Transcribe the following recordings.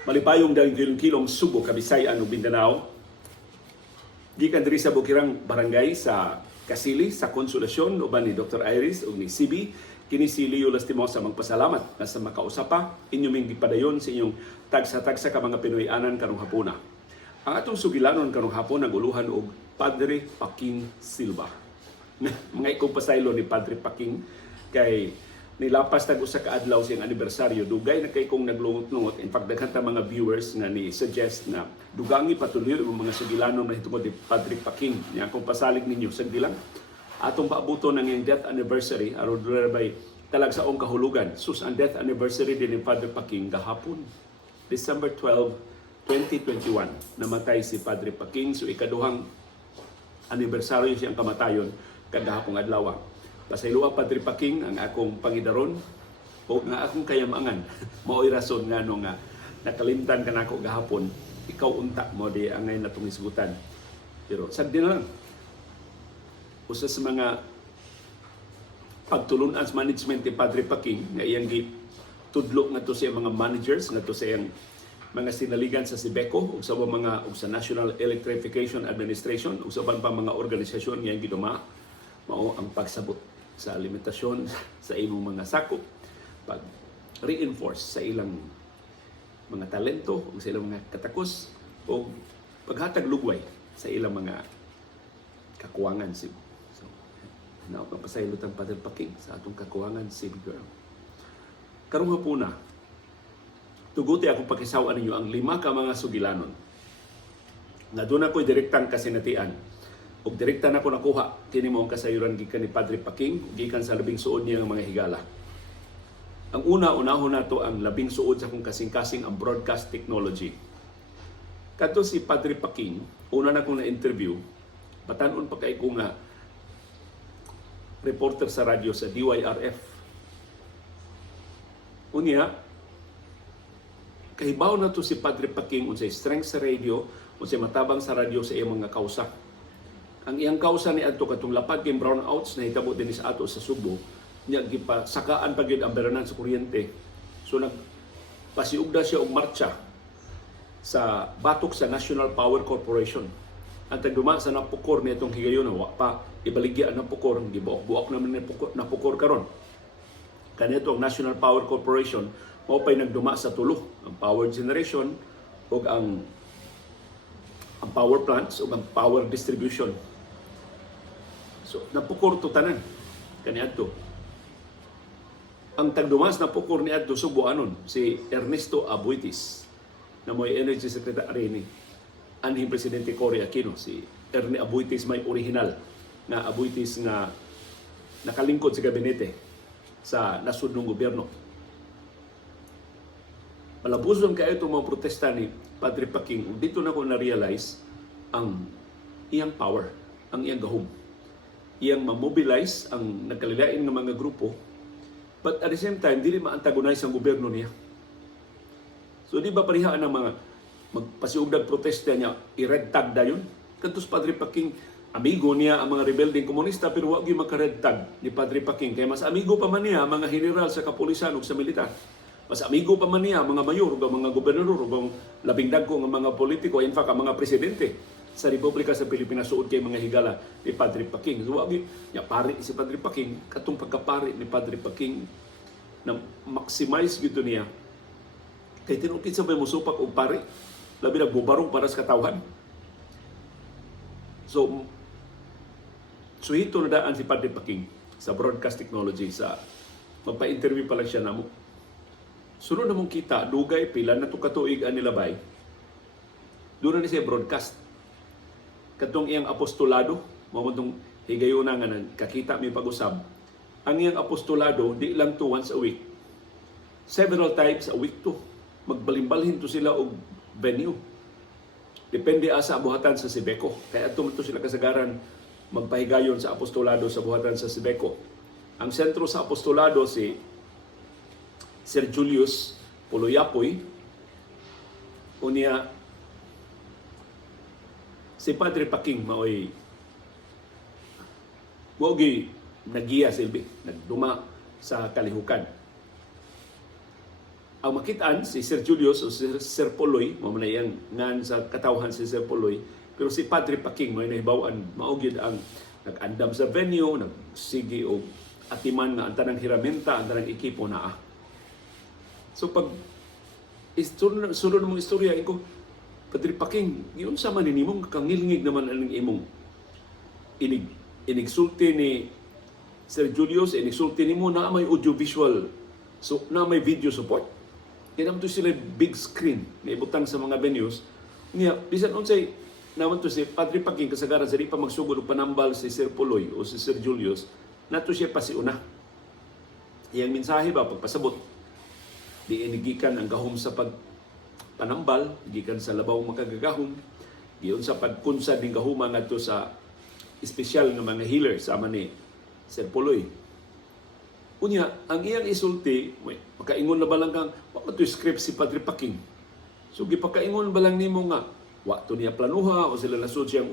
Malipayong dahil kilong-kilong Subo, Kabisayan ug Mindanao. Gikan diri sa Bukirang Barangay sa Kasili sa Konsolasyon uban ni Dr. Iris ug ni CB. Kini si Leo Lastimosa magpasalamat na sa makausapa inyong gipadayon sa inyong tagsa-tagsa ka mga Pinoy-anan karong hapuna. Ang atong sugilanon karong hapon naguluhan og Padre Paking Silva. Mga ikong pasaylo ni Padre Paking kay nilapas tag usa ka adlaw siyang anibersaryo, dugay na kay kong naglungot-lungot. In fact, daghan ta mga viewers nga ni suggest na dugangi patuloy ang mga sugilanon na hitungod ni Padre Paking. Niya akong pasalig ninyo sa dilang atong paabuto ng iyang death anniversary aron by talagsaong kahulugan. Sus ang death anniversary din ni Padre Paking gahapon, December 12, 2021. Namatay si Padre Paking. So ikaduhang anibersaryo siyang kamatayon kagahapong adlaw. Pasayloa Padre Paking ang akong pangidaron o nga akong kayamangan. Mao'y rason nga no nga nakalimtan ka nako gahapon, ikaw unta mo di angay natong isgutan. Pero sagdi na lang. Usa sa mga pagtulunan sa management ni Padre Paking nga iyang tudlo nga to sa mga managers nga to sa iyang mga sinaligan sa Sibeco ug sa mga ug sa National Electrification Administration ug sa pa mga organisasyon nga giduma mao ang pagsabot sa limitasyon sa imong mga sakop, pag reinforce sa ilang mga talento ug sa ilang mga katakos o paghatag lugway sa ilang mga kakuwangan. So napapasaylo ang Padre Paking sa atong kakuwangan Sibeco. Karong hapuna tuguti akong pakisaw ninyo ang 5 ka mga sugilanon nga doon ako'y direktang kasinatian ug direkta na ko nakuha kini mo ang kasayuran gikan ni Padre Paking gikan sa labing suod niya ng mga higala. Ang unahon nato ang labing suod sa kong kasing-kasing ang broadcast technology. Kadto si Padre Paking, una na kong na-interview, patanon pa kay ko nga reporter sa radyo sa DYRF. Unya, kahibaw na to si Padre Paking unsay strength sa radio, unsay matabang sa radyo sa iyang mga kausa. Ang iyang kausa ni adto katong lapad kay brownouts na hitabo din sa ato sa Subo, nya gipasakaan pa gyud ang beranan sa kuryente. So nagpasiugda siya og marcha sa batok sa National Power Corporation. Ang tagduma sa napukor ni itong higayon wa pa ibaligya ang napukor, gibuok naman ni napukor karon. Kanito ang National Power Corporation mao pay nagduma sa tulo, ang power generation ug ang power plants ug ang power distribution. So napukor to tanan kaniadto. Ang tagdumas napukor ni adto Subuanon si Ernesto Abuitis na mo'y Energy Secretary ni anhing Presidente Cory Aquino. Si Ernie Abuitis may original na Abuitis nga nakalingkod sa gabinete sa nasudnong gobyerno. Malabuzon kayo itong mga protesta ni Padre Paking. Dito na ko na-realize ang iyang power, ang iyang gahom. Iyang ma-mobilize ang nagkalilain ng mga grupo, but at the same time, dili ma-antagonize ang gobyerno niya. So di ba parihaan ang mga magpasiugdag protesta niya, i-red tag na yun? Kantos Padre Paking, amigo niya ang mga rebelding komunista, pero wag yung maka-red tag ni Padre Paking. Kaya mas amigo pa man niya mga general sa kapulisan o sa militar. Mas amigo pa man niya mga mayor o mga gobernador o labing dagko ng mga politiko, in fact, ang mga presidente sa Republika sa Pilipinas suod kay mga higala ni Padre Paking. So, niya pari si Padre Paking, katong pagkapari ni Padre Paking na maximize gito niya. Kay tinukit sa may musupak o pari, labi na bubarong para sa katawhan. So hito na daan si Padre Paking sa broadcast technology, sa magpa-interview pa lang siya namo. Sunod na mong kita, dugay pila na ito katuig ang nilabay. Doon na siya broadcast. Katong iyang apostolado, mamutong higayuna nga kakita may pag-usab. Ang iyang apostolado, di lang to once a week. Several times a week to. Magbalimbalhin to sila og venue. Depende sa buhatan sa Sibeco. Kaya ito sila kasagaran magpahigayon sa apostolado sa buhatan sa Sibeco. Ang sentro sa apostolado si Sir Julius Puloyapoy. Unya si Padre Paking maoy nagiya silbi, nagduma sa kalihukan. ang makitaan si Sir Julius o si Sir Poloy, mamanayang ngan sa katawhan si Sir Poloy, pero si Padre Paking may nahibawan, maugyod ang nag-andam sa venue, nagsigi o atiman nga ang tanang hiramenta, ang tanang ekipo naa. So pag sunod mong istorya, ko, Padre Paking, yun sa maninimong kangilngig naman ang imong inigsulti ni Sir Julius, inigsulti ni mo na may audiovisual, so na may video support. Kaya naman to sila big screen na ibutang sa mga venues. Niya, bisan unsay naman to si Padre Paking kasagaran sa di pa magsugod o panambal si Sir Poloy o si Sir Julius, nato siya pasiuna. Iyang mensahe ba, pagpasabot, di inigikan ang gahom sa pagpanambal, gikan sa labaw makagagahom, giyon sa pagkunsad ng gahuma ngadto sa espesyal ng mga healer sama ni Sir Poloy. Unya, ang iyang isulti, pagkaingon na ba lang kang, wala ito script si Padre Paking. So, gipakaingon ba lang nimo nga, wa to niya planuha, o sila nasod siyang,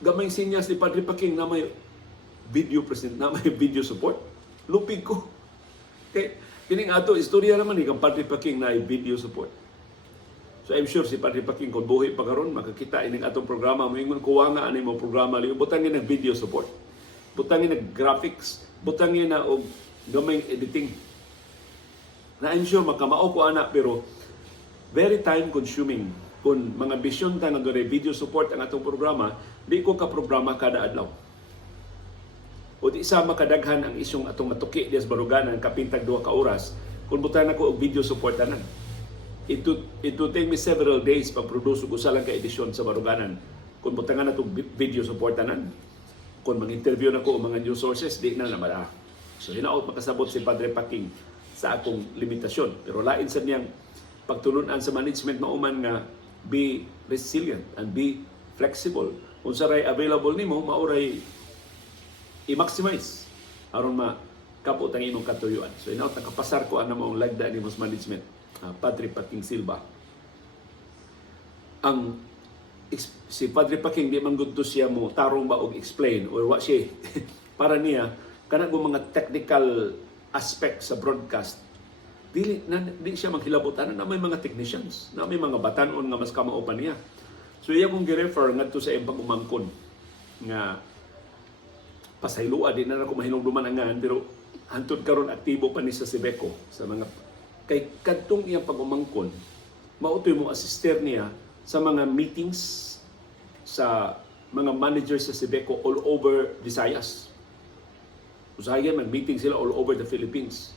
gamay sinyas ni Padre Paking na may video present, na may video support. Lupig ko. Kaya, kining ato, istorya naman ni kang Padre Paking na video support. So, I'm sure si Padre Paking, kung buhay pa karon makakita ining atong programa, moingon kuha nga ani mo programa, butangin ng video support. Butangin ng graphics, butangin na og gamay editing. Na I'm sure makamao ko ana, pero very time consuming. Kung mga bisyon ta nga doon video support ang atong programa, di ko ka programa kada adlaw. O di isa makadaghan ang isyong atong matuki dias baruganan kapintag 2 ka oras kung butan ako og video support tanan. It would take me several days pag-produce og usa lang ka edisyon sa baruganan kung butangan natong video support tanan. Kung mag-interview na ko o mga news sources, di na namala. So, hinaot makasabot si Padre Paking sa akong limitasyon. Pero lain sa niyang pagtulunan sa management mauman nga be resilient and be flexible. Kung saray available nimo, mauray i-maximize aron makapot ang imong katuyuan. So, hinaot nakapasar ko ang namang lagda ni mas management, Padre Paking Silva. Si Padre Paking di man gudto siya mo tarong ba og explain or what siya para niya kanang mga technical aspect sa broadcast di siya maghilabutan na may mga technicians na may mga batanon nga mas kamao pa niya. So iya kong gi-refer ngadto sa iyang pag-umangkon nga pasaylua di na ako mahinungduman angan pero hantod karon aktibo pa ni sa Sibeco sa mga kay kadtong iyang pag-umangkon mautoy mo assister niya sa mga meetings sa mga managers sa Sibeco all over Visayas. Usahayan, mag-meeting sila all over the Philippines.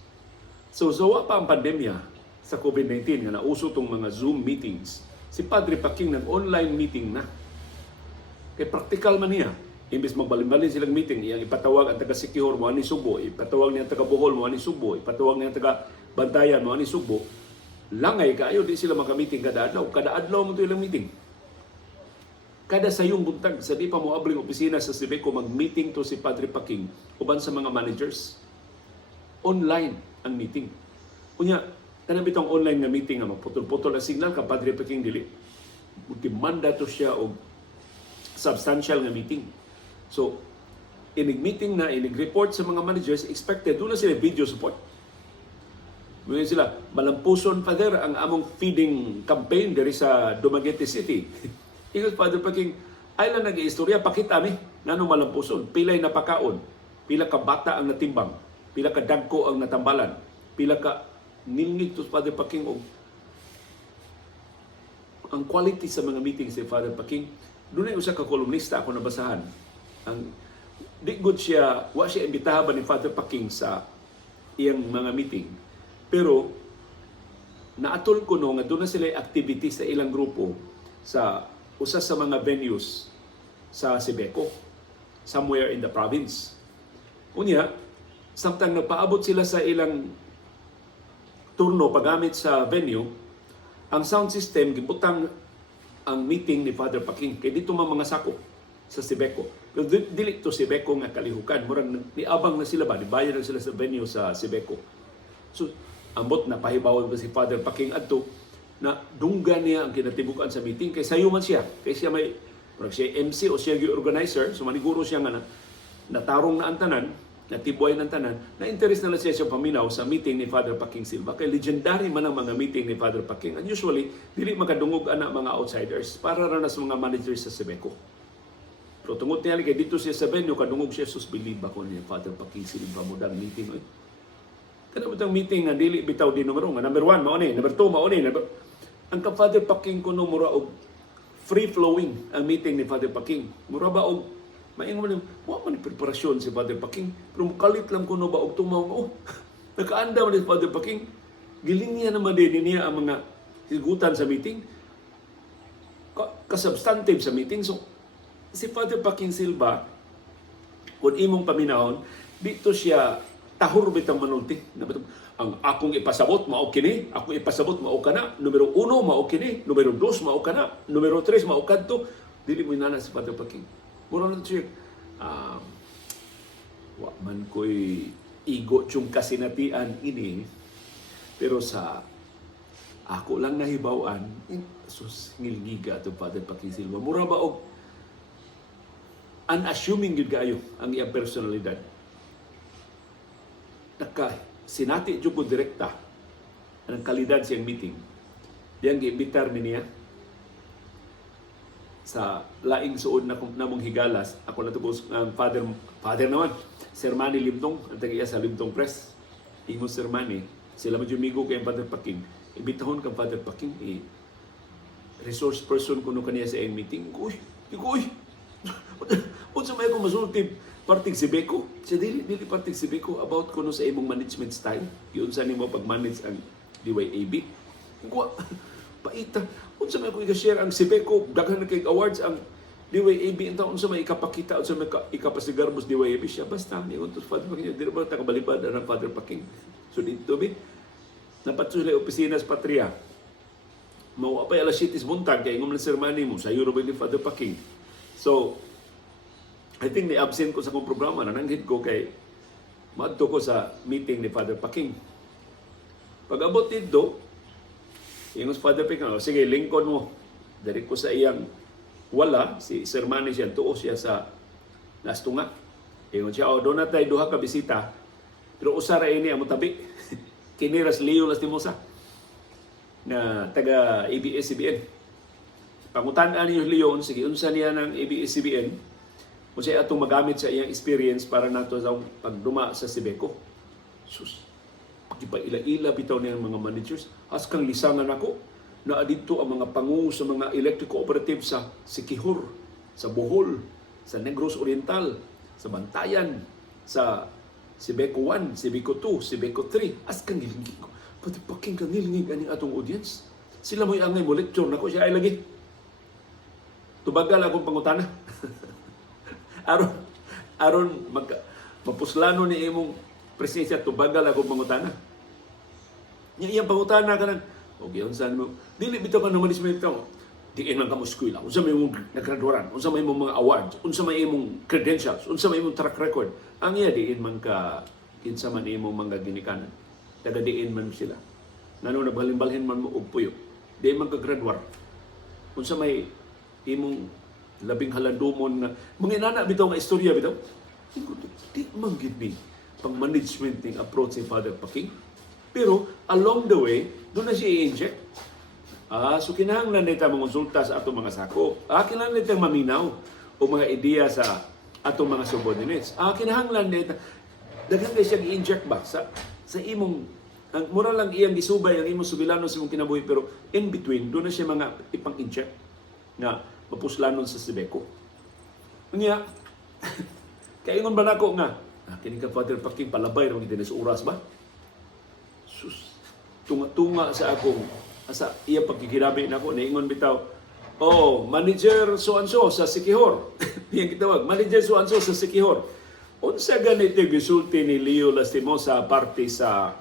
So, zawa pa ang pandemya sa COVID-19 nga nauso tong mga Zoom meetings. Si Padre Paking nag-online meeting na. Kaya practical man niya. Imbis magbalin-balin silang meeting, iyang ipatawag ang taga-Siquijor mo ani Subo, ipatawag niya ang taga-Bohol mo ani Subo, ipatawag niya ang taga-Bantayan mo ani Subo. Langay kaayo di sila maka-meeting kada adlaw. Kada adlaw mo ito ilang meeting. Kada sayong buntag sa di pa mo abling opisina sa Sibeco mag-meeting to si Padre Paking uban sa mga managers. Online ang meeting. Unya, kanang bitong online nga meeting nga maputol-putol ang signal ka Padre Paking dili. Demanda to siya og substantial nga meeting. So, inig-meeting na, inig-report sa mga managers, expected doon na sila video support. Ngayon sila, malampuson pa der ang among feeding campaign diri sa Dumaguete City. Ikaw, Padre Paking, ay lang nag-iistorya, pakita mi, nanong malampuson, pilay na pakaon, pila ka bata ang natimbang, pila ka dagko ang natambalan, pila ka nilngig to Padre Paking, o ang quality sa mga meetings ni Father Paking, doon ay usa ka kolumnista ako nabasahan. Ang di good siya, wa siya imbitahan ba ni Father Paking sa iyang mga meeting. Pero naatol ko no nga doon na sila activity sa ilang grupo sa usa sa mga venues sa Sibeco, somewhere in the province. Unya, samtang nagpaabot sila sa ilang turno paggamit sa venue, ang sound system gibutang ang meeting ni Father Paking kay dito mga sako sa Sibeco. Pero dili to Sibeco nga kalihukan, murang niabang na sila ba, nibayad na sila sa venue sa Sibeco. So ambot na pahibawan ba si Father Paking adto na dunggan niya ang kinatibukan sa meeting kay sayo man siya. Kay siya may siya MC o siya organizer, so maniguro siya nga natarong na ang tanan. natibuhay ng tanan, na-interest na lang siya paminaw sa meeting ni Father Paking Silva. Kay legendary man ang mga meeting ni Father Paking. And usually, dili makadungog ana mga outsiders para ra na sa mga managers sa Sebeco. Pero tungod niya, kay dito siya sa venue, kadungog siya, sus, believe ako ni Father Paking Silva mo dang meeting. Kana mo itong meeting nga dili bitaw di numero 1. Number 1, mauni. Number 2, mauni. Ang ka Father Paking kuno mura og free-flowing ang meeting ni Father Paking. Mura ba og maingon man, wa man preparasyon si Father Paking, pero mukalit lang kuno ba og tumaw, nakaanda man si Father Paking. Giling niya naman din niya ang mga higutan sa meeting. Kasubstantive sa meeting. So, si Father Paking Silva, kung imong paminahon, dito siya tahor bitang manulti. Ang akong ipasabot, mao kini. Akong ipasabot, mao kana. Numero 1, mao kini. Numero 2, mao kana. Numero 3, mao kadto. Dili mo inana si Father Paking. Mura na siya, wa man ko'y igo tiyong kasinatian ini, pero sa ako lang nahibawan, sus, ngilgiga ito Father Paking Silva. Mura ba og unassuming yun kayo ang iyang personalidad. Sinati dyan ko direkta ang kalidad siyang meeting. Diyang giimbitar niya sa laing suod na namong higalas. Ako na tubos ang father naman, Sir Manny Limtong, ang tagiya sa Limtong Press. Ingon Sir Manny, sila majumigo kay Father Paking. Imbitahon kang Father Paking, resource person kuno kaniya sa iyang meeting. Uy, unsa may akong masultib parting si Beko. Siya dili parting si Beko about kuno sa imong management style. Yun sa nimo pag-manage ang DYAB. Kuha, paita. Unsa may akong i-share ang si Beko, daghan na kay awards ang DYAB. Ito, unsa may ikapakita, unsa may ikapasigarbos DYAB siya. Basta, niyon to Father Paking. Di ba nakabalibad ang Father Paking? So dito, napatsulay opisina sa Patria. Mawapay alas 7 buntag, kaya ngumlan Sir Manny mo, sa Europe ni Father Paking. So, I think ni-absent ko sa kong programa, nananghid ko kay maadto ko sa meeting ni Father Paking. Pag abot dito, yung Father Paking, sige, lingkon mo. Dari ko sa iyang wala, si Sir Manny siya, tuos siya sa Nastunga. Yung siya, doon na tayo duha ka bisita, pero usara ini ang mutabi. Kiniras Leo Lastimosa na taga ABS-CBN. Pangutan-an niyo Leon, sige, unsa niya ng ABS-CBN, kung siya itong magamit sa iyang experience para nato sa pagduma sa Sebeco. Sus, pagkipaila-ila bitaw niya mga managers. As kang lisangan ako, na dito ang mga pangu sa mga electric cooperative sa Siquijor, sa Bohol, sa Negros Oriental, sa Bantayan, sa Sebeco 1, Sebeco 2, Sebeco 3. As kang nilingig ko. Pati Paking kang nilingig aning atong audience. Sila mo'y angay mo lecture na ko. Siya ay lagi. Tubagal akong pangutana. aron mapuslano ni imong presensya, tubagal akong pangutana. Iyang pangutana ka nang, okay, unsan mo, dili bitaw ka na management ka mo. Diin man ka mo eskwela, unsa may imong nagraduaran, unsa may imong mga awards, unsa may imong credentials, unsa may imong track record. Ang iya diin man ka, kinsa man imong mga ginikanan. Taga diin man sila. Nano nagbalhin-balhin man mo og puyo. Diin man ka graduar. Unsa may imong labing halandumon na mga inana bitaw nga istorya bitaw. Di man gid ni pang management ning approach ni Father Paking. Pero along the way, doon na siya i-inject. So kinahanglan nita mangonsulta sa atong mga sako. Kinahanglan nita maminaw o mga ideya sa atong mga subordinates. Kinahanglan nita daghan kay siya i-inject ba sa imong ang mura lang iyang gisubay ang imong subilano sa imong kinabuhi, pero in between doon na siya mga ipang-inject na mapuslanon sa Sebeco. Unya, kaingon ba nako nga, kini ka Father Paking palabay ron gid sa oras ba? Sus, tunga-tunga sa akong asa iya pagkikinabi nako, niingon bitaw, manager so-and-so sa Siquijor. Yang gitawag, manager so-and-so sa Siquijor. Unsa ganito gisulti ni Leo Lastimosa parte sa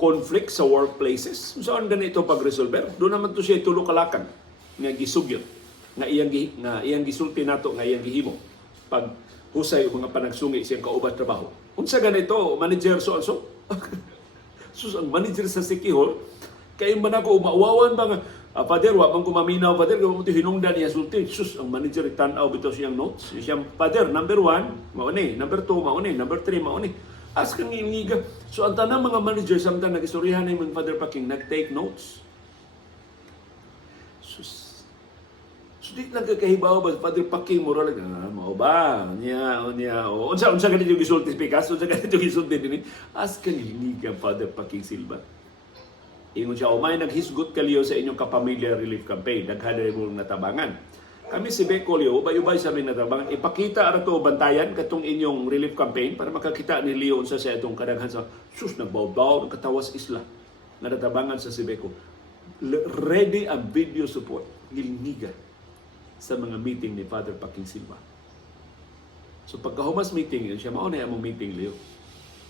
conflict sa workplaces? Saan ganito pag-resolver? Doon naman to siya tulo kalakan nga gisugyot nga iyang gisulti nato nga iyang gihimo pag husay mga panagsungi siyang kauban trabaho. Unsa ganito, manager so and so? Sus, ang manager sa Siquijor Kay man ako umauwawan ba nga, Father, wa man ko maminaw, Father, kung mo hinungdan niya sulti. Sus, ang manager tanaw bitaw siyang notes. Siyang, Father, number 1, mauni. Number 2, mauni. Number 3, mauni. As kang iniga. So, ang tanang mga manager, samtang nag-istoryahan na yung Father Paking, nag-take notes. Sus. So, di lang kakahibaw ba, Father Paking, moral, mao ba? Niya. Unsa ganit yung gisulti, Pikas? Unsa ganit yung gisulti din? As kang iniga, Father Paking Silva. Ingon siya, may naghisgot kaliyo sa inyong kapamilya relief campaign. Daghan mo natabangan. Kami si Beko Leo, ubay-ubay sa aming natabangan. Ipakita ara to bantayan katong inyong relief campaign para makakita ni Leo sa itong kadaghan sa sus nagbaw-baw, katawas isla na natabangan sa si Beko. Ready ang video support, gilniga sa mga meeting ni Father Paking Silva. So pagkahumas meeting, yun siya, mauna yung meeting, Leo.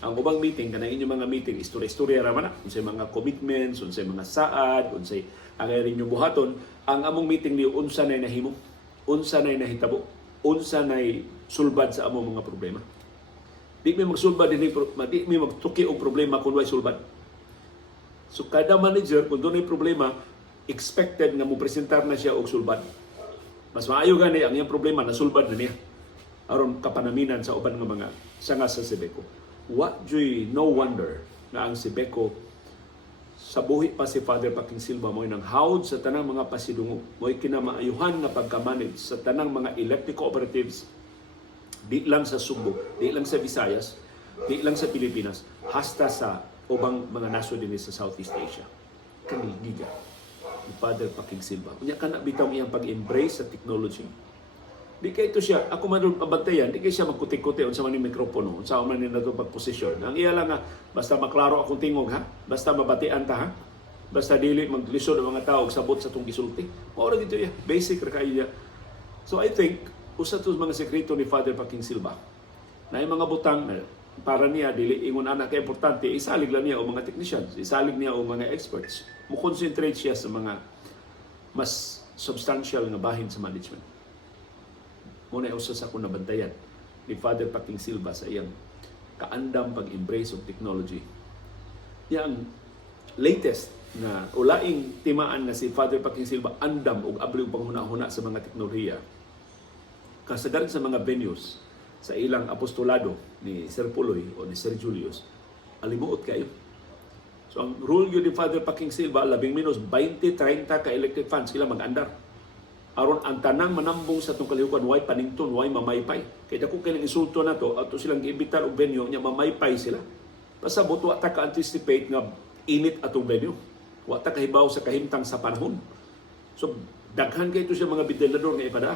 Ang ubang meeting, kanang inyong mga meeting, istorya raman na. Unsay mga commitments, unsay mga saad, unsay ang rin yung buhaton. Ang among meeting niyo, unsa na'y nahimo, unsa na'y nahitabo, unsa na'y sulbad sa among mga problema. Di may magsulbad, di may magtuki og problema kung may sulbad. So kada manager, kung doon ay problema, expected nga mo presentar na siya og sulbad. Mas maayo gani ang iyang problema na sulbad na niya aron kapanaminan sa uban nga mga sanga sa Sibeko. What joy, no wonder na ang Sibeko sa buhi pa si Father Paking Silva mo'y nang hawd sa tanang mga pasidungo, mo'y kinamaayuhan na pagkamanage sa tanang mga electric cooperatives, di lang sa Subo, di lang sa Visayas, di lang sa Pilipinas, hasta sa ubang mga nasod din sa Southeast Asia. Kanigiga ni Father Paking Silva. Unya ka na bitaw iyang pag-embrace sa technology. Di kay ito siya, ako man doon pabantayan, di kay siya magkuti-kuti unsa man ni mikropono, unsa man ni nato pagposisyon. Ang iya lang nga, basta maklaro akong tingog ha, basta mabatian ta ha, basta dili maglisod ang mga tao og sabot sa tong gisulti. Mao ra gito ya, basic ra kayo ya. So I think usa to mga sekreto ni Father Paking Silva. Na yung mga butang para niya dili ingon ana kay importante, isalig lang niya o mga technicians, isalig niya o mga experts. Mo concentrate siya sa mga mas substantial nga bahin sa management. Muna usa sa akong nabantayan ni Father Paking Silva sa iyang kaandam pag-embrace of technology. Yang latest na ulaing timaan na si Father Paking Silva andam og abli panghuna-huna sa mga teknolohiya. Kasagaran sa mga venues sa ilang apostolado ni Sir Puloy o ni Sir Julius, alimuot kayo. So ang rule yun ni Father Paking Silva, labing minus 20-30 ka electric fans sila mag-andar. Aron ang tanang manambong sa itong kalihukan, way panington, way mamaypay. Kaya dako kailang insulto na to, ato silang giimbitar og venue, niya mamaypay sila. Pasabot, wa ta ka-anticipate nga init atong venue. Wa ta kahibaw sa kahimtang sa panahon. So, daghan kayo ito siya mga ventilador nga ipada.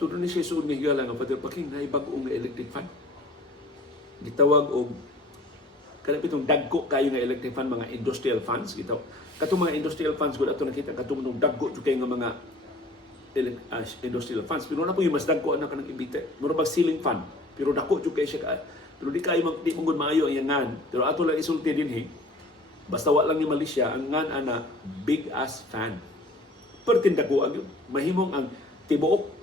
Tudo ni siya suod nga higala nga, Father Paking, na ibag-ong nga electric fan. Gitawag og kanang pitong dagko kayo nga electric fan, mga industrial fans gitawag. Katong mga industrial fans gud ato nakita katong dagko jud kay nga mga industrial fans, pero na po yung mas dagko ana kanang ibite. Mura bag ceiling fan, pero dako jud kay siya. Pero di kayo di mong maayo ang ngan. Pero ato lang isulti dinhi. Basta wa lang ni Malaysia ang ngan ana big ass fan. Pertin dako ang mahimong ang tibuok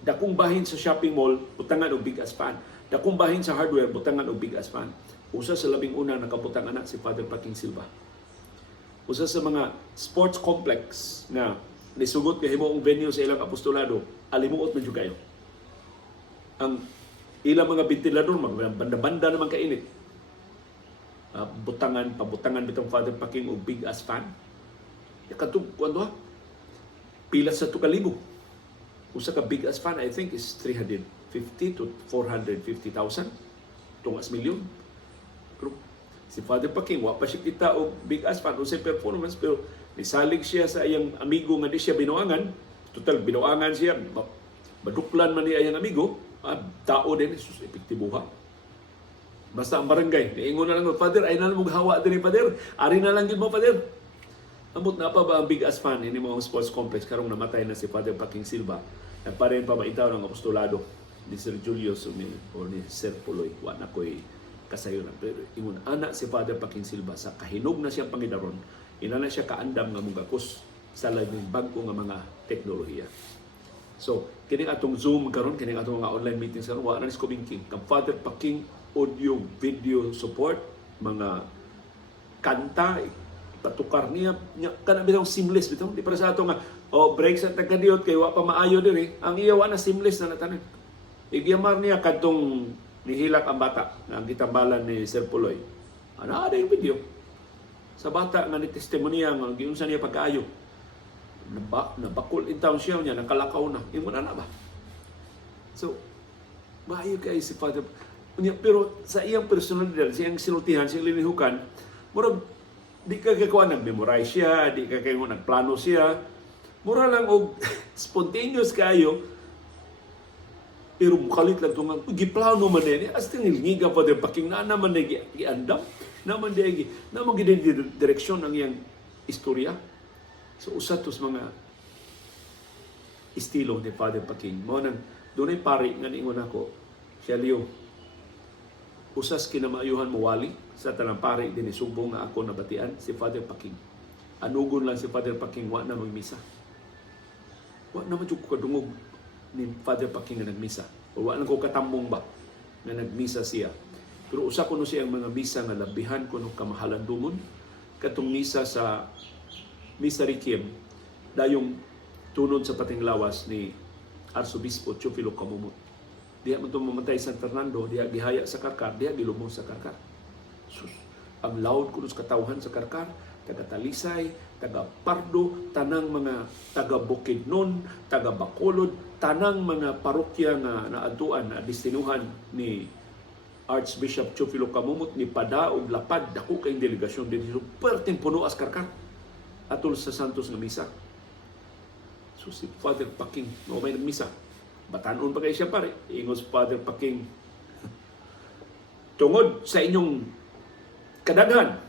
dakong bahin sa shopping mall butangan og big ass fan. Dakong bahin sa hardware butangan og big ass fan. Usa sa labing una nakabutang anak si Father Paking Silva. Usa sa mga sports complex na nisugot kay himuong venue sa ilang apostolado, alimuot na jud kayo. Ang ilang mga ventilador magbanda-banda naman kainit. Pabutangan bitong Father Paking og big ass fan. Katong kuno pila sa 2,000. Usa ka big ass fan I think is 350 to 450,000 tungas milyon. Pero si Father Paking, wa pa siya kita o big ass fan o sa performance, pero nisalig siya sa iyang amigo nga di siya binuangan. Total, binuangan siya. Baduklan man niya iyang amigo. Tao din, sus, epektibuha. Basta ang barangay, niingon na lang, Father, ay na lang maghawa din ni Father. Ari na lang din mo, Father. Amot na pa ba ang big ass fan ini mo ang sports complex karong namatay na si Father Paking Silva. Nagparin pa maitaw ng apostolado ni Sir Julius o ni Sir Puloy. Wa na ko'y kasayo na. Pero ingon anak si Father Paking Silva sa kahinog na siyang pangidaron, ina na siya kaandam nga mugakos sa labing bago nga mga teknolohiya. So, kining atong Zoom karon, kining atong mga online meetings karon, wa na ni King. Kang Father Paking audio video support, mga kanta, patukar niya kana bitaw seamless bitaw di para sa ato nga break sa tagkadiyot kay wa pa maayo diri ang iya wa na seamless na natanan igyamar niya kadtong nihilak ang bata nga ang gitambalan ni Sir Puloy ana ada yung video sa bata nga ni testimonya nga giunsa niya pagkaayo nabakol in town siya niya nakalakaw na imo na ba so maayo kay si Father pero sa iyang personalidad sa iyang sinultihan sa iyang linihukan murag di ka kaya nag-memorize siya, di ka kaya nagplano siya. Mura lang og spontaneous kayo. Pero mukalit lang itong giplano man din. As tingilingiga pa din, paking na naman na giandam. Naman din direksyon ang iyang istorya. So usat tos mga estilo ni Father Paking. Mo nang dunay pari nga niingon ako, siya liyo. Usas kinamaayuhan mo wali sa tanang pari din isubong nga ako nabatian si Father Paking. Anugon lang si Father Paking wa na magmisa. Wa na man jud ko kadungog ni Father Paking nga nagmisa. O wa na ko katambong ba nga nagmisa siya. Pero usa ko no siyang mga misa nga labihan ko no kamahalan dumon katong misa sa Misa Requiem dayong tunod sa patinglawas ni Arsobispo Teofilo Camumot. Diya man itong mamatay sa San Fernando, diya gihaya sa karkar, diya gilumos sa karkar. Sus, ang loud kuno sa katawhan sa karkar, taga Talisay, taga Pardo, tanang mga taga Bukidnon, taga Bacolod, tanang mga parokya nga naadtuan na destinuhan ni Archbishop Teofilo Camumot ni Pada ug Lapad, dako kay delegasyon din perting puno as karkar atol sa Santos nga misa. So si Father Paking, no may nagmisa. Batanon pa kayo siya pare. Ingos Father Paking. Tungod sa inyong kadaghan,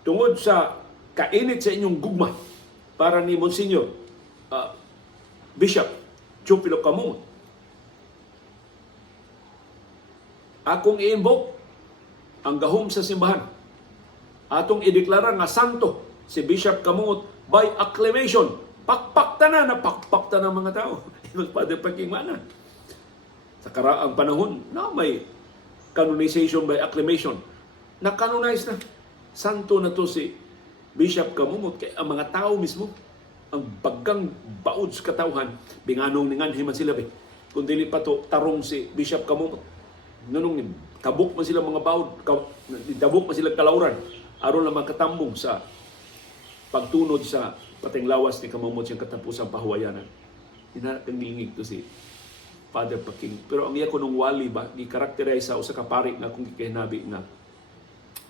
tungod sa kainit sa inyong gugma para ni Monsignor Bishop Teofilo Camumot, akong i-invoke ang gahom sa simbahan. Atong ideklara nga santo si Bishop Camumot by acclamation. Pakpakta na ng mga tao. Father Paking mana. Sa karaang panahon na may canonization by acclamation. Na-canonize na. Santo na to si Bishop Camumot. Kaya ang mga tao mismo, ang baggang baod sa katawhan, binganong ninganhiman sila ba. Kung dili pa to tarong si Bishop Camumot. Ngunong kabuk man sila mga baod, dabuk man sila kalauran. Aron lang makatambong sa pagtunod sa patinglawas ni Camumot siyang katapusang pahuwayanan. Hinakangilingig to si Father Paking. Pero ang iya ko nung wali ba, gi-karakterize sa usa ka pari nga kung gikahinabi nga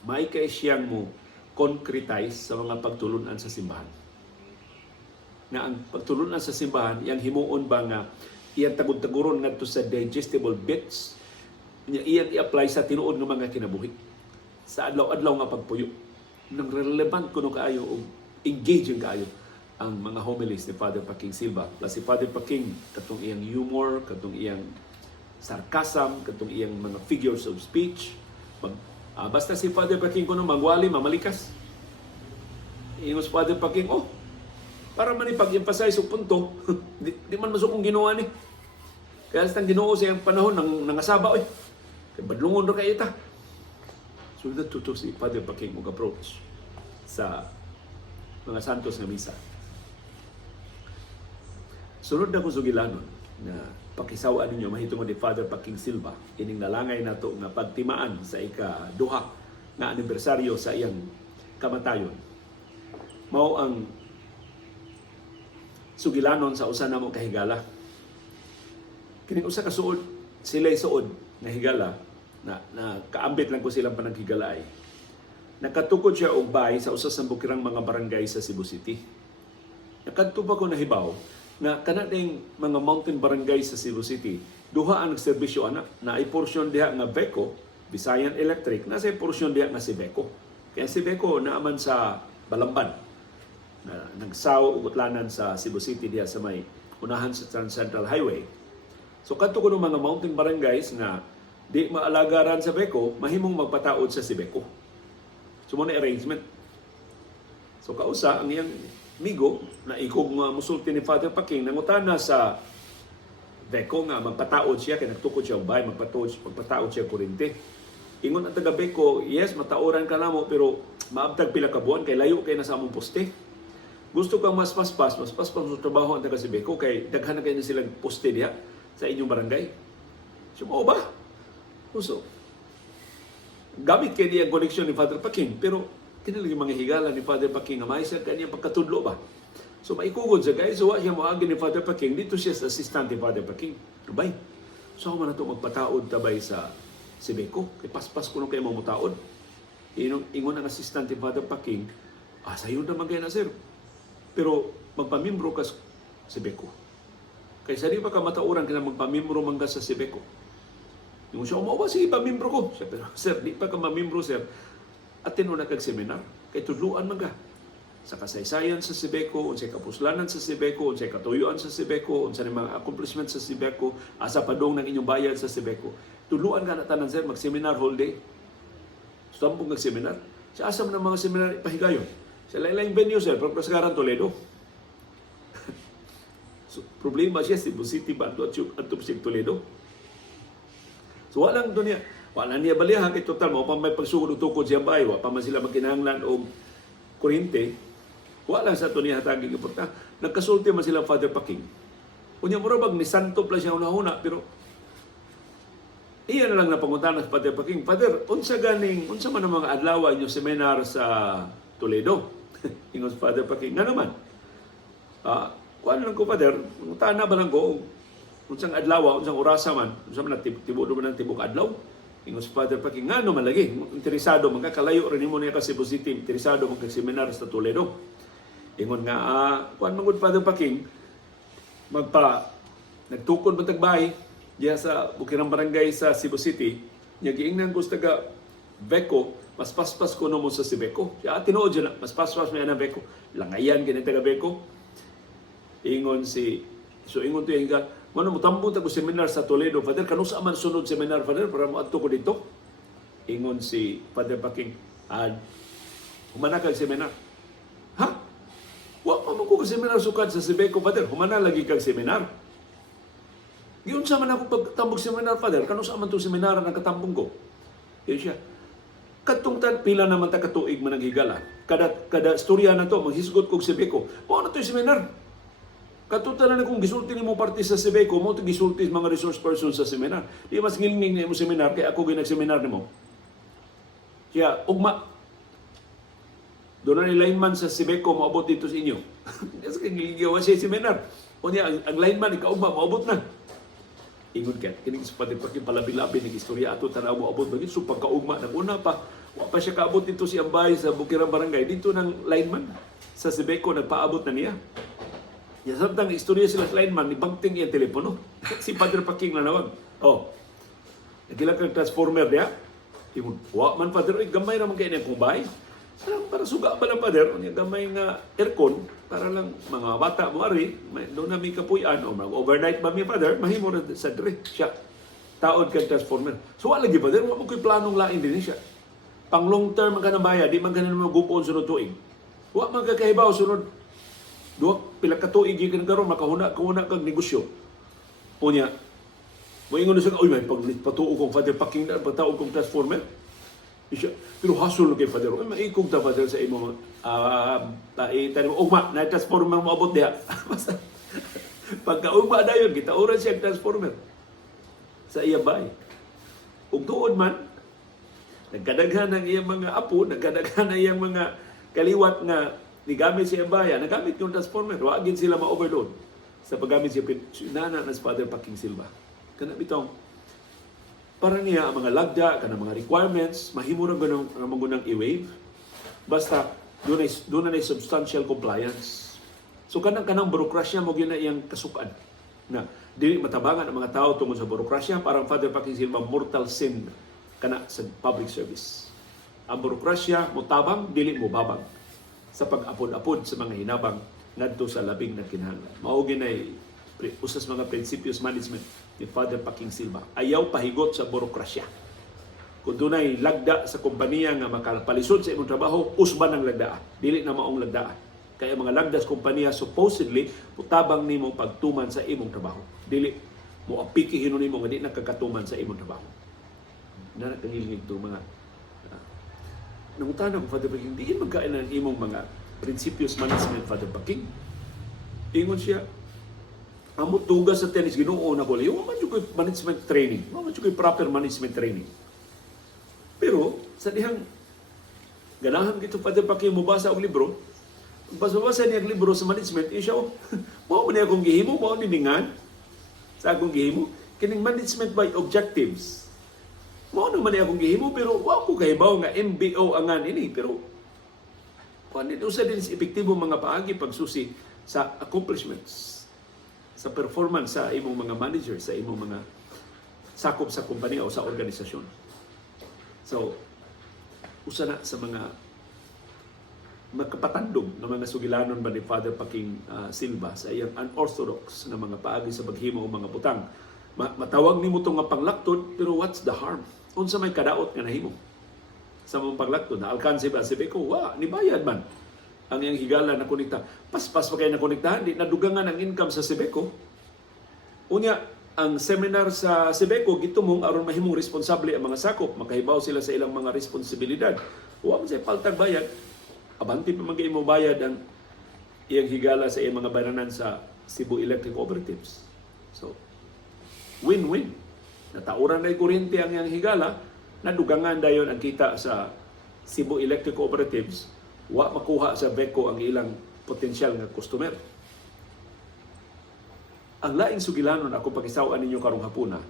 may kay siyang mo concretize sa mga pagtulunan sa simbahan. Na ang pagtulunan sa simbahan, iyang himuon ba nga iyang tagod-taguron ngadto sa digestible bits, iyang i-apply sa tinuod ng mga kinabuhi. Sa adlaw-adlaw nga pagpuyo. Nang relevant kuno kaayo o engaging kaayo ang mga homilies ni Father Paking Silva. Plus si Father Paking, katong iyang humor, katong iyang sarcasm, katong iyang mga figures of speech. Basta si Father Paking kuno magwali, mamalikas. Ingos Father Paking, para man ipag-emphasize o punto, di man masukong ginawa ni. Kaya sa ginoo sa iyang panahon, nangasaba, kaya badlungon ro kayo ita. So natuto si Father Paking mag-approach sa mga santos nga misa. Sunod na kong sugilanon na pakisawaan ninyo mahitungod ni Father Paking Silva ining nalangay nato nga pagtimaan sa ika-duha nga anibersaryo sa iyang kamatayon. Mao ang sugilanon sa usa namo kahigala. Kining usa ka suod, sila'y suod na higala na kaambit lang ko silang panaghigalay. Nakatukod siya og bay sa usa sa bukirang mga barangay sa Cebu City. Nakadto pa ko nahibaw na kanading mga mountain barangay sa Cebu City, duha ang nagserbisyo ana na ay porsyon diha nga Beco, Visayan Electric, na sa porsyon diha nga si Beco. Kaya si Beco naaman sa Balamban, na nagsaw ug utlanan sa Cebu City diha sa may unahan sa Trans Central Highway. So kadto ko ng mga mountain barangays nga di maalagaran sa Beco, mahimong magpataod sa si Beco. So mo na arrangement. So kausa ang iyang migo na ikog musulti ni Father Paking nangutana sa Beco nga magpataod siya kay nagtukod siya og bahay, magpataod siya kurente. Ingon ang taga Beco, yes, mataoran ka namo pero maabtag pila ka buwan kay layo kay nasa among poste. Gusto kang mas paspas sa trabaho ang taga Sibeco kay daghan na kayo na silang poste diha sa inyong barangay. So mao ba? So, gamit kay niya koneksyon ni Father Paking, pero kinilang mga higala ni Father Paking nga may siya kanyang pagkatudlo ba? So maikugod sa guys, so siya moagi ni Father Paking, dito siya sa assistant ni Father Paking. Sabay. So ako man na ito magpataod tabay sa Sibeco. Kay paspas ko nung kayo mamutaod. Ingon ang assistant ni Father Paking, sayo naman kayo na sir. Pero magpamimbro ka sa Sibeco. Kaysa di pa ka matauran ka na magpamimbro man ka sa Sibeco. Yung siya, umawa, sige, pamimbro ko. Siya, pero sir, di pa ka mamimbro sir. Atin mo na kag-seminar. Kay tudluan man ka. Sa kasaysayan sa Sibeco, unsay kapuslanan sa Sibeco, unsay katuyuan sa Sibeco, unsay mga accomplishments sa Sibeco, asa padong ng inyong bayan sa Sibeco. Tudluan ka na tanan sir, mag-seminar whole day. Stampong nag-seminar. Sa asam ng mga seminar ipahigayon. Sa lain-lain venue sir, pero Kasagaran Toledo. So, problema siya, Cebu City ba at Toledo. So walang doon niya, wala niya balihan kay total mo pa may pagsugod og tukod siya bay, wa pa man sila magkinahanglan og kuryente. Wala sa to niya hataging importante. Nagkasulti man sila Father Paking. Unya mura bag ni santo pala siya una-una pero iya na lang napanguntahan sa Father Paking. Father, unsa man ang mga adlaw inyo seminar sa Toledo? Ingon sa Father Paking, nga naman. Kuan lang ko Father, untahan na ba lang ko unsang adlaw, unsang orasa man, unsa man tibuok man ng tibok adlaw. Ingon sa Father Paking, nga no man lagi, interesado man ka kalayo rin mo niya ka Cebu City, interesado man kag seminar sa Toledo. Ingon nga kuan man gud Father Paking, nagtukod man tagbay diya sa Bukirang Barangay sa Cebu City, nya giingnan ko sa taga Beco, mas paspas ko no mo sa Sibeco. Siya tinuod dyan, mas paspas may na Beco. Langayan kini taga Beco. Ingon to yung mano mo tambong tago seminar sa Toledo, Father, kanusa man sunod seminar, Father, para mo adto ko dito. Ingon si Father Paking, humana kag seminar. Ha? Wa pa man ko seminar sukad sa Sibeco, Father, humana lagi kag seminar. Giyon sa man ako pagtambog seminar, Father, kanusa man to seminar ang katambong ko. Yun siya. Katong pila naman ta katuig man naghigala. Kada istorya na to, maghisgot kog Sibeco. Mao na to yung seminar. Katuta na kung gisulti ni mo parte sa Sibeco, mo to gisulti mga resource person sa seminar. Di mas ngilnging na mo seminar, kaya ako ginag-seminar ni mo. Kaya, ugma. Doon na ni lineman sa Sibeco, maabot dito sa inyo. Kasi ngilngiwa siya seminar. O niya, ang lineman, ikaugma, maabot na. Ingon ka, kinig sa pati palabi-labi ng istorya ato tanaw mo abot bagit so pagkaugma nang una pa wa pa siya kaabot dito si Ambay sa Bukirang Barangay dito ng lineman sa Sibeco nagpaabot na niya. Ya samtang istorya sila sa lineman ni bangting iyang telepono si Father Paking na nawag. Nagila kang transformer diya. Ingon, wa man Father, gamay ra man kay niyang kumbay. Para suga pa lang Father, gamay nga aircon para lang mga bata mo ari, doon na may kapuyan o mag-overnight ba mi Father, mahimo na sa dire siya. Taod kag transformer. So wala lagi Father, wa mo koy planong lain din siya. Pang long term man ka na bayad, di man ka na magupon sunod tuig. Wa man ka kahibaw sunod pila ka tuig gyud karon makahuna kag negosyo. Unya, moingon sa oy may pagpatuo kong Father Paking na pagtaog kong transformer. Isya, pero hasul kay Father. Ay, maikog ta Father sa imo. Tanim ugma, na transformer mo abot diha. Basta pagka ugma dayon kita oras siya transformer sa iya bay. Ug tuod man nagkadaghan ang iyang mga apo, nagkadaghan ang iyang mga kaliwat nga nigamit siya baya, nagamit yung transformer. Wa gid sila ma-overload sa paggamit siya nana na Father Paking Silva. Kana bitong para niya ang mga lagda, kanang mga requirements, mahimo ra ganang magunang i-waive. Basta doon na substantial compliance. So kanang burokrasya mo gyud na iyang kasukan. Na dili matabangan ang mga tao tungod sa burokrasya, parang Father Paking Silva mortal sin kana sa public service. Ang burokrasya mo tabang, dili mo babang sa pag-apod-apod sa mga hinabang ngadto sa labing na kinahanglan. Mao ginay usas mga principious management ni Father Paking Silva. Ayaw pahigot sa burokrasya. Kung dunay lagda sa kompanya nga makapalisod sa imong trabaho, usban ang lagda. Dili na maong lagda. Kaya mga lagda sa kompanya supposedly putabang nimo pagtuman sa imong trabaho. Dili mo apiki hinon nimo nga di nakakatuman sa imong trabaho. Na nakangilingig to mga Nangutana ko, Father Paking, diin magkain ng imong mga principious management, Father Paking. Ingon siya, amot tugas sa tennis, ginoo na ko, yung man yung management training, man yung proper management training. Pero, sa dihang ganahan dito, Father Paking, mabasa og libro, basa-basa niya ang libro sa management, siya, mao ba niya akong gihimo, mao niningan sa akong gihimo, kining management by objectives. Mao naman niya akong gihimo, pero wa ko kahibaw nga MBO angan ini, pero panito sa din epektibo mga paagi pagsusi sa accomplishments, sa performance sa imong mga manager, sa imong mga sakop sa kompanya o sa organisasyon. So, usa na sa mga makapatandog ng mga sugilanon ba ni Father Paking Silva sa iyang unorthodox na mga paagi sa paghimo o mga butang. Matawag nimo to nga panglakton, pero what's the harm? Unsa may kadaot nga nahimo sa mong panglakton? Na alkanse ba si Beko? Wa, nibayad man ang iyang higala na konekta. Paspas pa kayo na konektahan, di nadugangan ang income sa Sebeco. Unya, ang seminar sa Sebeco, gitumong aron mahimong responsable ang mga sakop, makahibaw sila sa ilang mga responsibilidad. Wa man say paltag bayad, abanti pa magay mo bayad ang iyang higala sa iyang mga bananan sa Cebu Electric Cooperatives. So, win-win. Natauran na yung kuryente ang iyang higala, nadugangan dayon ang kita sa Cebu Electric Cooperatives, wa makuha sa Beco ang ilang potensyal nga customer. Ang laing sugilanon ako pakisawan ninyo karong hapuna,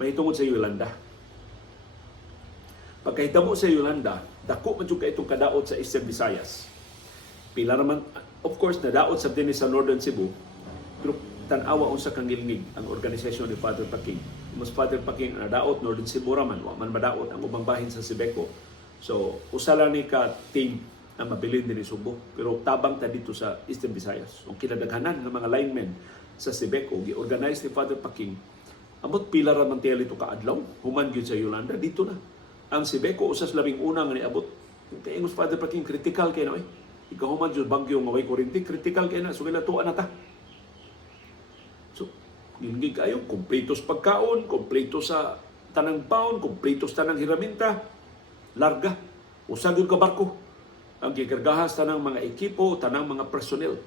mahitungod sa Yolanda. Pagkahitabo sa Yolanda, dako man jud kay itong kadaot sa Eastern Visayas. Pila naman, of course, nadaot sa din sa Northern Cebu, pero tanawa unsa kang ngilngig ang organisasyon ni Father Paking. Mas Father Paking nadaot Northern Cebu raman, wa man madaot ang ubang bahin sa Sebeco. So, usala ni ka team na mabilin din ni Subo. Pero tabang ta dito sa Eastern Visayas. Ang kinadaghanan ng mga linemen sa Sebeco, gi-organize ni Father Paking, amot pila raman tiya ito kaadlaw, human gyud sa Yolanda, dito na. Ang Sebeco, usas labing unang niabot. Kaya ingos Father Paking, critical kayo na ikaw human gyud bagyo nga way kuryente, critical kayo na. So, kinatuan na ta. So, ngilngig kayo, kompleto sa pagkaon, kompleto sa tanang paon, kompleto sa tanang hiraminta, larga, usag yung kabarko. Ang gikargahas tanang mga ekipo, tanang mga personnel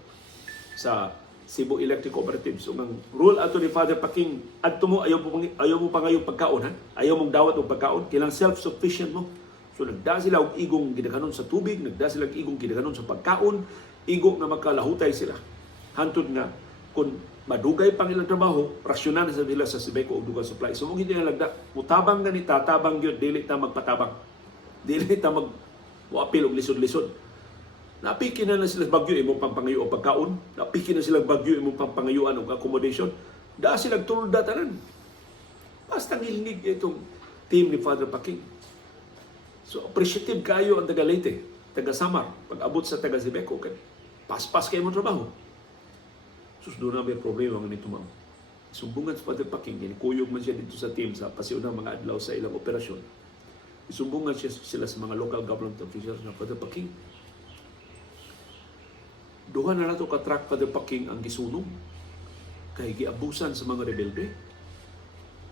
sa Cebu Electric Cooperatives. So, ang rule ato ni Father Paking, adto mo, ayaw mo pa ngayon pagkaon, ha? Ayaw mong dawat o pagkaon, kailang self-sufficient mo. So, nagda sila og igong gidaganon sa tubig, nagda sila og igong gidaganon sa pagkaon, igong na magkalahutay sila. Hantod nga, kung madugay pang ilang trabaho, rasyonan na sa nila sa Sebeco o dugang supply. So, hindi na lagda, mutabang ganita, tabang yun, dili ta magpatabang. Dili ta wapil og lisod-lisod. Napikin na sila bagyo imong pampangayo o pagkaon. Napikin na sila bagyo imong pampangayuan o accommodation. Da sila tulda tanan. Basta ngilngig itong team ni Father Paking. So appreciative kayo ang taga Leyte, taga Samar, pag-abot sa taga Sebeco, kay paspas kayo mo trabaho. Sus, doon na may problema ng nito, ma'am. Sumbungan sa Father Paking, kuyog man siya dito sa team sa pasiunang mga adlaw sa ilang operasyon. Isumbungan sila sa mga local government officials na Father Paking. Duha na nato ka-track Father Paking ang gisunog. Kay giabusan sa mga rebelde.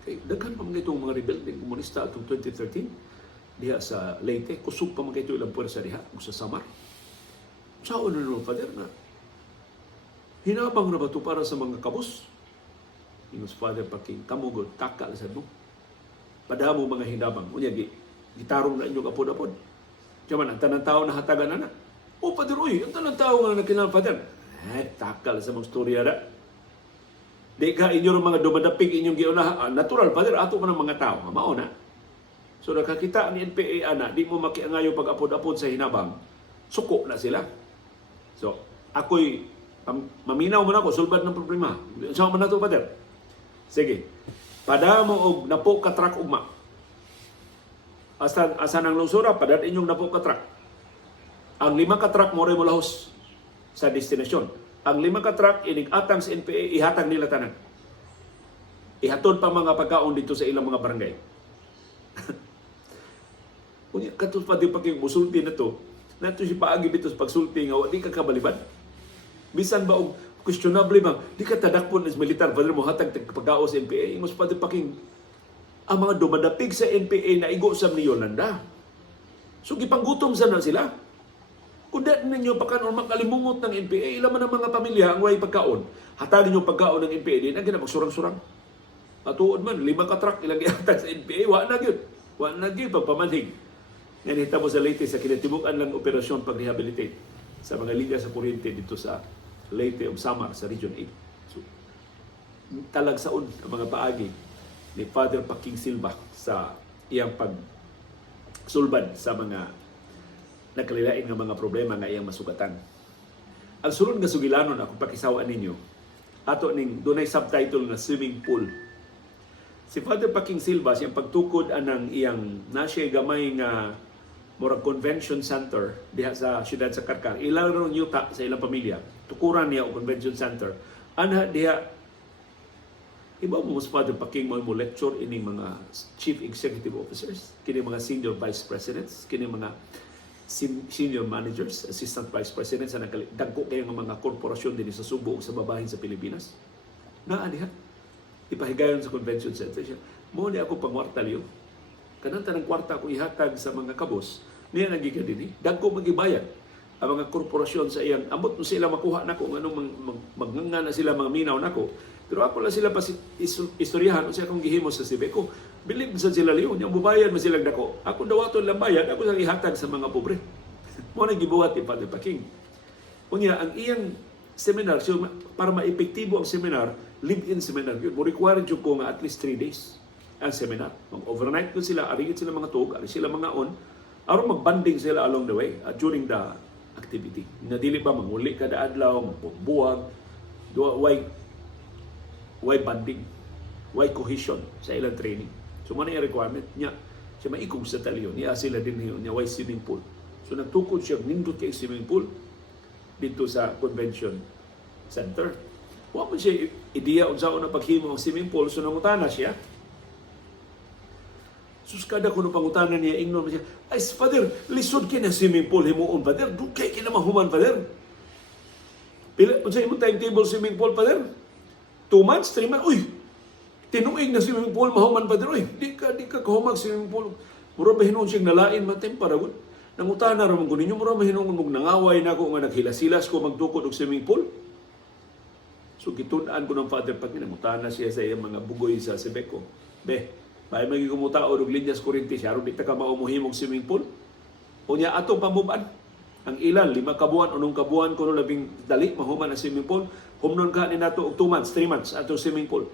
Kay daghan pa mga itong mga rebelde komunista atong 2013 diha sa Leyte. Kusog pa mga ito ilang puwersa diha sa Samar. Saan na naman, Father, na hinabang na ba ito para sa mga kabos? Yung Father Paking, kamugod, takal sa mo. Padamo mga hinabang. Unya, gitarong na inyong apod-apod. Diyan man, ang tanang tao na hatagan na. O, Father, uy, ang tanang tao nga nakinal, Father. Takal sa mga storya na. Di ka inyong mga dumadapig inyong giunahan. Natural, Father, ato man ang mga tao. Mao na. So, nakakita ni NPA, ana, di mo makiangayo pag-apod-apod sa hinabang. Suko na sila. So, ako'y maminaw mo na ako, sulbad ng problema. Saan man na ito, Father? Sige. Padamo og napo katrak ugma. Asan ang lungsura, padat inyong napo katrak. Ang 5 katrak mo rin mulahos sa destinasyon. Ang 5 katrak, inig-atang sa NPA, ihatag nila tanan. Ihatod pa mga pagkaon dito sa ilang mga barangay. Kunya, katong pa din pagking musulti na to, nato si paagi bito sa pagsulti nga, di ka kabaliban. Bisan ba og questionable bang, di ka tadakpon as militar, Father mo hatag pagkaon sa NPA, mas pa din pagking ang mga dumadapig sa NPA na igusam ni Yolanda. So gipanggutom sana sila. Kung di ninyo pagkaon makalimungot ng NPA, ilan man ang mga pamilya ang way pagkaon. Hatagin yung pagkaon ng NPA din, ang ginapagsurang-surang. Matuod man, 5 ka truck ilang ihatag sa NPA, wa na gyud. Wa na gyud pagpamanhig. Yan hitabo sa Leyte sa kinatibukan lang operasyon pag-rehabilitate sa mga linya sa kuryente dito sa Leyte o Samar sa Region 8. So, talagsaon ang mga paagi ni Father Paking Silva sa iyang pagsulbad sa mga nakalilain ng mga problema nga iyang masugatan. Ang sulod nga sugilanon ako pakisawaan ninyo, ato ning dunay subtitle na swimming pool. Si Father Paking Silva siyang pagtukod anang iyang nasya gamay nga murag convention center diha sa siyudad sa Karkar. Ilang ron yuta sa ilang pamilya. Tukuran niya o convention center. Ana diha iba mo sa Father Paking mo lecture ining mga chief executive officers, kini mga senior vice presidents, kini mga senior managers, assistant vice presidents sa dagko kayo ng mga korporasyon din sa Subo o sa babahin sa Pilipinas. Naa diha. Ipahigayon sa convention center siya. Mo ni ako pangwarta liyo. Kanang tanang kwarta ko ihatag sa mga kabos, niya nagika din. Dagko magibayad ang mga korporasyon sa iyang ambot mo sila makuha nako nganong magnganga na sila mga minaw nako. Pero ako lang sila pa istoryahan o siya kung gihimo sa Sibeco. Bilib sa sila liyo, niya mubayad man silang dako. Ako dawaton lang bayad, ako lang ihatag sa mga pobre. Mo na gibuhat ni Father Paking. Unya ang iyang seminar, so para maepektibo ang seminar, live-in seminar yun. Mo require jud ko nga at least 3 days ang seminar. Mag-overnight ko sila, arigit sila mga tug, ari sila mga on, aron mag-banding sila along the way during the activity. Nadili ba manguli kada adlaw, magbubuwag, why banding, why cohesion sa ilang training. So man yung requirement niya, siya maikog sa talion, niya sila din niya why swimming pool. So nagtukod siya, nindot kay swimming pool dito sa convention center. Wa man siya ideya unsaon na paghimo ang swimming pool, so nangutana siya. Sus kada kuno pangutanan niya ingnon siya. Ay Father, lisod kay na swimming pool himuon Father. Dugay kay na mahuman Father. Pila unsa imong timetable swimming pool Father? 2 months, 3 months. Uy. Tinuig na swimming pool mahuman Father. Uy, di ka kahumag swimming pool. Mura ba hinuon siyang nalain matem para gud. Nangutana ra man ko ninyo mura ba hinuon mong nangaway na ako nga naghilasilas ko magtukod og swimming pool. So gitun-an ko ng Father pag nangutana siya sa iyang mga bugoy sa Sibeco. Bahay magigumuta o linyas kurinti siya, aron di ta ka maumuhimog swimming pool. Unya atong pamuban. Ang ilan, 5 kabuan, 6 kabuan, kuno labing dali, mahuman ang swimming pool. Humnon ka ni nato og 2 months, 3 months, atong swimming pool.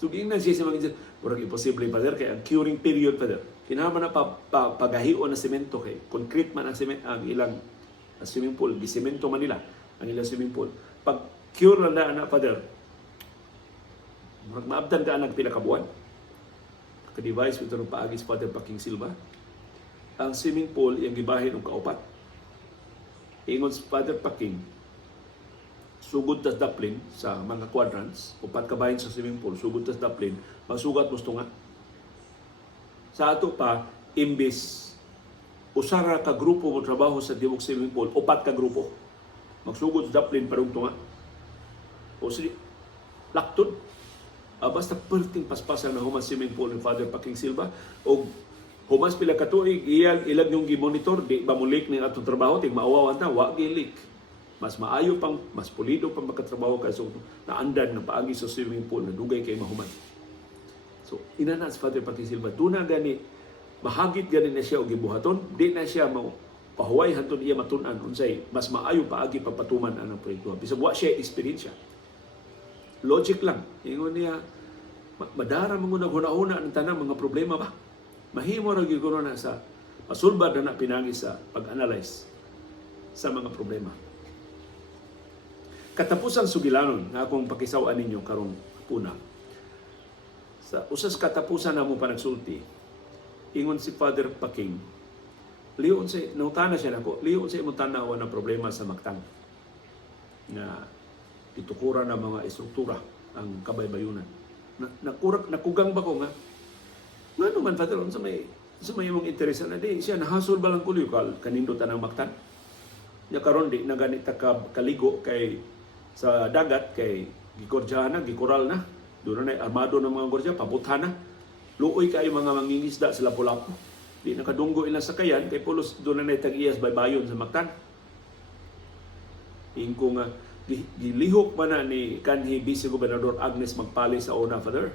So, giingnan siya sa mga murag imposible, Father, kaya ang curing period, Father. Kinahanglan na pagahion na semento, kay concrete man ang ilang swimming pool, gisemento man nila ang ilang swimming pool. Pag cure na na, Father, maabdan ka pila ka buwan. Ka-device ito ng paagi sa Father Paking Silva. Ang swimming pool, yung gibahin ng kaupat. Ingon sa Father Paking, sugod tas daplin sa mga quadrants, upat kabahin sa swimming pool, sugod tas daplin, magsugat mo nga. Sa ato pa, imbis usara ka grupo mo trabaho sa Dibog Swimming Pool, upat ka grupo. Magsugod sa daplin, parang tunga. O sige, laktod. Basta perting paspasan na human swimming pool ni Father Paking Silva o humas pila ka tuig ilag yung gi-monitor di ba mo leak ning atong trabaho tig maawawan ta wa gi leak mas maayo pang mas pulido pang magkatrabaho kay so naandan ng paagi sa swimming pool na dugay kay mahuman. So inana sa Father Paking Silva duna gani mahagit gani na siya og gibuhaton di na siya mo pahuway hantud iya matun-an unsay mas maayo paagi papatuman ang proyekto bisag wa siya eksperyensya. Logic lang. Ingon niya, madara mga naghuna-una ang tanang mga problema ba? Mahimo ra gyud na sa masulbad na pinangi sa pag-analyze sa mga problema. Katapusang sugilanon nga akong pakisaw-an ninyo karong puna. Sa usas katapusan namo pa nagsulti, ingon si Father Paking, liyon sa nautana siya nako, liyon sa imong tanaw na problema sa Mactan. Na itukuran ng mga istruktura ang kabaybayunan. Nakugang ba ko nga? Nga naman, Father, sa may mong interesan na di, siya nahasol ba lang kuliw kanindutan ng Mactan? Niya karon di na ganita kaligo kay sa dagat kay gikordyahan na, gikural na. Doon na armado ng mga gordya, pabuthan na. Luoy kayo mga mangingisda sa Lapu-Lapu. Di nakadunggo ilang sakayan kay pulos doon na tag-iyas baybayon sa Mactan. Ingko nga gilihok man na ni kanhi Vice Gobernador Agnes Magpali sa una, Father.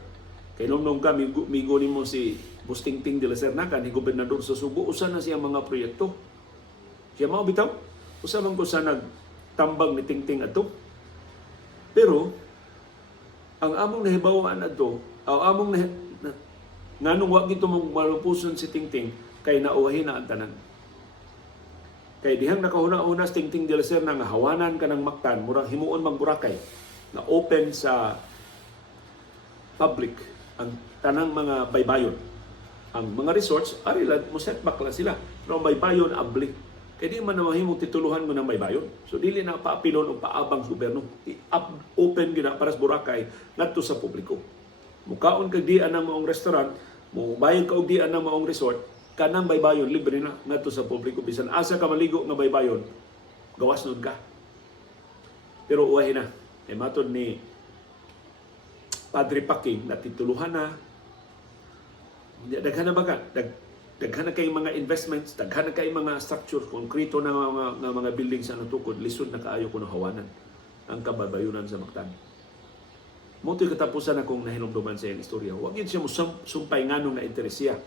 Kay nung ka migo nimo si Bustingting de la Serna kanhi Gobernador sa Subo, usa na siya mga proyekto. Siya mao bitaw, usa man ko sa nagtambag ni Tingting ato. Pero ang among nahibawaan ato, among nganong wa gito mong malupuson si Tingting kay nauwahin na ang tanan. Kay dihang nakahuna-una si Tingting de la Serna nga hawanan ka ng Mactan, murang himuon magburakay na open sa public ang tanang mga baybayon. Ang mga resorts, arilan, mo setback lang sila. Pero ang baybayon, abli. Kaya di man na mahimong tituluhan mo ng baybayon. So dili na paapilon o paabang sa gobyerno. Open gina para sa Boracay ngadto sa publiko. Mukaon kag dian ng maong restaurant, mo bayad ka og dian ng maong resort, kanang baybayon libre na ngadto sa publiko. Bisan asa ka maligo nga baybayon, gawas nun ka. Pero uwahin na. E matod ni Padre Paking na tituluhan na, daghan na baga, daghan na kay mga investments, daghan na kay mga structure, konkreto na mga buildings sa natukod, lisod na kaayo ko na hawanan ang kababayunan sa Mactan. Moto'y katapusan akong nahinumduman sa iyang istorya. Huwag yun siya mo sumpay nga nung na-interes siya.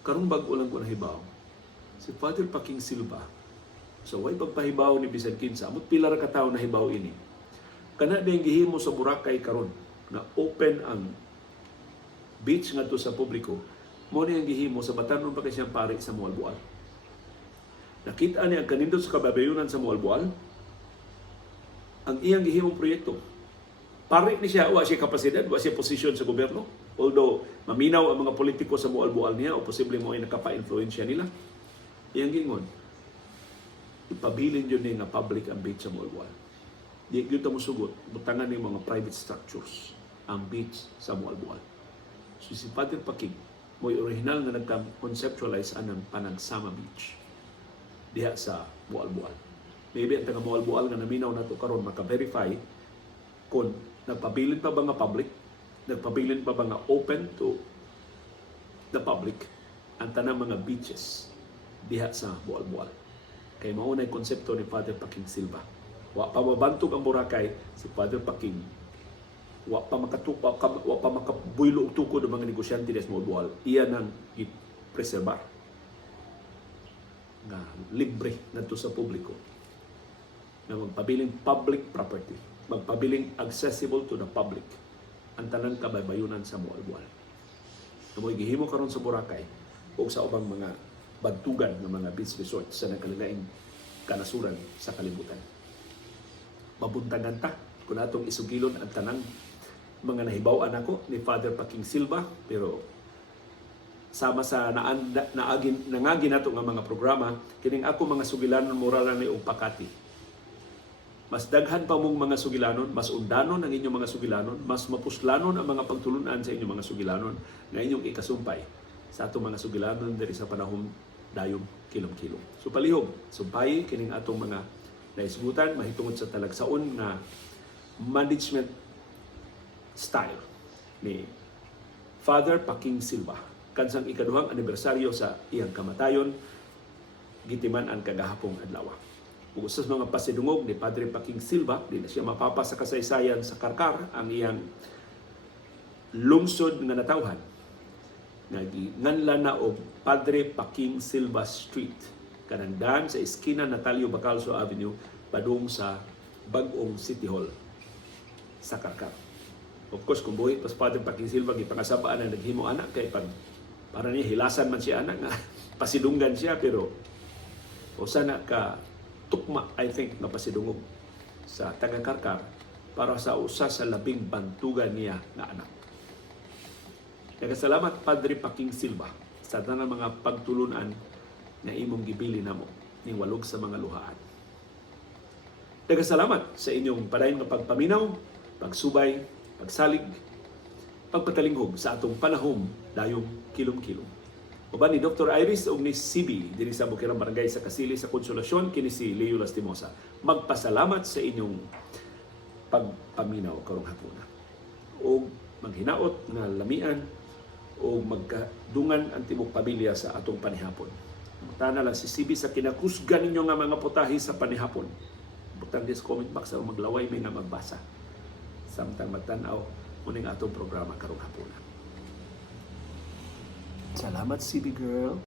Karong bago lang ko nahibaw, si Father Paking Silva, so way pagpahibaw ni Bisan Kinsa, amot pila ra ka tawo nahibaw ini. Kana din gihimo sa Boracay karon na open ang beach ngadto sa publiko, mo ni ang gihimo sa batanon pa kay siyang pari sa Mualboal. Nakita niya ang kanindot sa kababayunan sa Mualboal, ang iyang gihimong proyekto. Pari ni siya, wa siya kapasidad, wa siya posisyon sa gobyerno. Although maminaw ang mga politiko sa Mualboal niya o posible mo ay nakapa-influensya nila. Iyang gingon, ipabilin yun nga public ang beach sa Mualboal. Di yun mo sugot, butangan ng mga private structures ang beach sa Mualboal. So si Father Paking, mo'y original na nagka-conceptualize anang Panagsama Beach diha sa Mualboal. Maybe ang taga Mualboal nga naminaw na ito karon maka-verify kung nagpabilin pa ba nga public, nagpabilin pa ba nga open to the public ang tanang mga beaches diha sa Mualboal. Kay maunay konsepto ni Father Paking Silva. Wa pa mabantog ang Boracay si Father Paking. Wa pa makabuylo og tukod ang mga negosyante sa Mualboal. Iya nang i-preserbar nga libre ngadto sa publiko na magpabiling public property, magpabiling accessible to the public ang tanang kabaybayonan sa Mualboal. Namoy gihimo karon sa Boracay o sa ubang mga bantugan ng mga beach resort sa nagkalilaing kanasuran sa kalibutan. Mabuntagan ta kung atong isugilon ang tanang mga nahibaw ako ni Father Paking Silva, pero sama sa nangagi nato nga mga programa, kining ako mga sugilanon moral ni og pakati. Mas daghan pa mong mga sugilanon, mas undanon ang inyong mga sugilanon, mas mapuslanon ang mga pagtulunan sa inyong mga sugilanon nga inyong ikasumpay sa atong mga sugilanon diri sa panahon dayong kilom-kilom. So palihog, sumpay kining atong mga naisgutan mahitungod sa talagsaon na management style ni Father Paking Silva. Kansang ikaduhang anibersaryo sa iyang kamatayon, gitiman ang kagahapong adlaw. Ug usas mga pasidungog ni Padre Paking Silva, di na siya mapapa sa kasaysayan sa Karkar ang iyang lungsod nga natawhan. Nganlan na og Padre Paking Silva Street, kanangdan sa eskina Natalio Bacalso Avenue, padung sa Bag-ong City Hall sa Karkar. Of course, kung buhi pas Padre Paking Silva, gipangasabaan na naghimo anak kay para niya hilasan man siya anak nga pasidunggan siya, pero o sana ka tukma, I think, na pasidungog sa taga-Karkar para sa usa sa labing bantugan niya nga anak. Nagasalamat Padre Paking Silva sa tanang mga pagtulunan na imong gibili namo ning walog sa mga luhaan. Nagasalamat sa inyong padayon nga pagpaminaw, pagsubay, pagsalig, pagpatalinghog sa atong panahom dayong kilom-kilom. Uban ni Dr. Iris ug ni CB diri sa Bukirang Barangay sa Kasili sa Konsolasyon, kini si Leo Lastimosa. Magpasalamat sa inyong pagpaminaw karong hapuna. O maghinaot nga lamian o magkadungan ang tibok pamilya sa atong panihapon. Tana lang si CB sa kinakusgan ninyo nga mga putahe sa panihapon. Butang this comment box o maglaway may nga magbasa. Samtang magtanaw muning atong programa karong hapunan. Salamat CB girl.